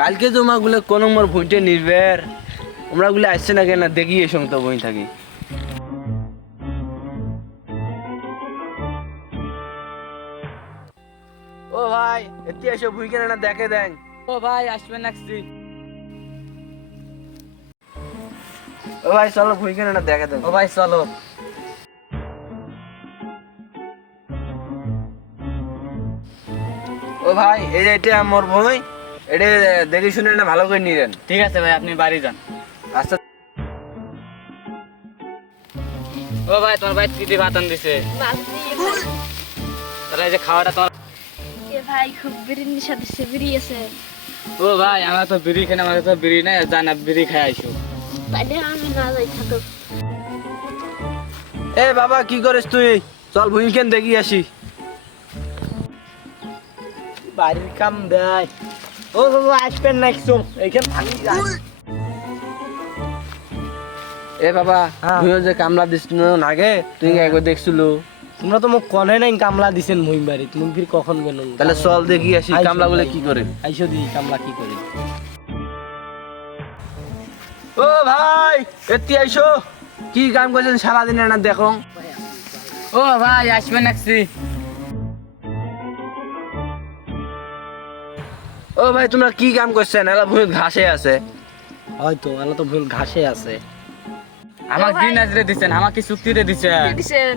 কালকে তোমা গুলো কোন নম্বর ভুঁইটে নির্বের আমরা গুলো আসছে না কেন? দেখি এই সময় তো বই থাকি। ও ভাই এতে এসে ভুঁই কেন না দেখে দেন। ও ভাই আসবেন নাকছি ও ভাই চলো ভুঁই কেন না দেখে দেন। ও ভাই চলো। ও ভাই এই যে এটা আমার ভুঁই। এটা দেখে শুনে না ভালো করে নিলেন। ঠিক আছে ভাই আপনি বাড়ি যান। আচ্ছা। ও ভাই তোমার ভাই কি দিয়ে দিছে। তাহলে এই যে খাওয়াটা তোমার ভাই খুব বিরিয়ানি সাথে সে বেরিয়েছে ও ভাই আমার তো বিড়ি খেয়ে আমার তো বিড়ি নাই জানা বিড়ি খাই আইসো। তাইলে আমি না যাই থাকো। এ বাবা কি করিস তুই? চল ভুঁই কেন দেখি আসি। বাড়ির কাম দেয়। ও বাবা আসবেন না একদম এইখানে থাকি যাই এ বাবা হ্যাঁ। যে কামলা দিস নাগে তুই একবার দেখছিল? তোমরা তো মোক কনে নাই কামলা দিছেন মহিম বাড়ি তুমি ফির কখন গেল তাহলে চল দেখি আসি কামলা বলে কি করে। আইসো দি কামলা কি করে। ও ভাই এতি আইসো। কি কাম করছেন সারাদিন না দেখো? ও ভাই আসবেন নাকছি ও ভাই তোমরা কি কাম করছেন? এলা ভুঁই ঘাসে আছে। হয়তো এলা তো ভুল ঘাসে আছে। আমাকে দিন আজরে দিছেন আমাকে চুক্তিতে দিছেন। দিছেন।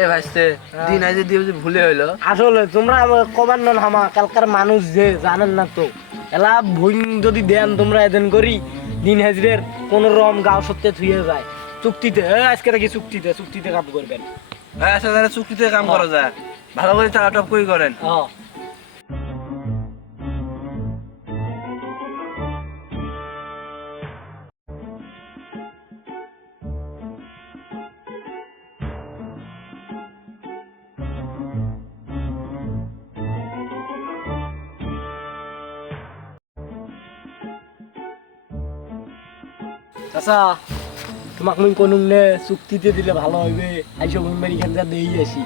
এ ভাইস্তে দিন আজ দিয়ে যে ভুলে হইল। আসলে তোমরা কবার নন হামা কালকার মানুষ যে জানেন না তো। এলা ভুল যদি দেন তোমরা এদিন করি দিন হাজিরের কোন রকম গাও সত্যি থুয়ে যায়। চুক্তিতে এ, আজকে থেকে চুক্তিতে চুক্তিতে কাম করবেন। হ্যাঁ আচ্ছা চুক্তিতে কাম করা যায়। ভালো করে টাকা টপ করে করেন। হ্যাঁ আচ্ছা তোমাক মুই নে চুক্তিতে দিলে ভালো হইবে? আইসো মারি খান যা দেই আসি।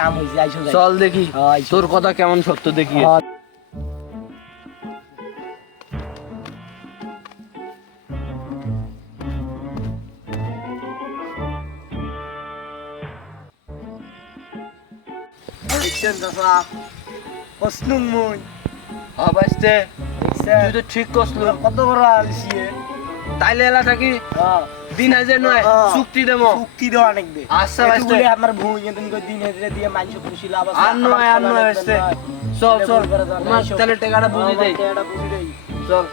কাম হইছে আইসো যাই। চল দেখি। তোর কথা কেমন সত্য দেখি চাচা? মুই। ভাইস্তে তুই তো ঠিক করছিল কত বড় আলসিয়ে তাইলে এলা থাকি হ্যাঁ। দিন হাজার নয় হ্যাঁ। চুক্তি দেবো চুক্তি দেওয়া অনেক দে আচ্ছা, ভাই। আমার ভুঁই এদিন করে দিন হাজিরা দিয়ে মাংস খুশি লাভ আর নয় আর নয় চল চল। তাহলে টেকাটা বুঝে বুঝি দেই চল।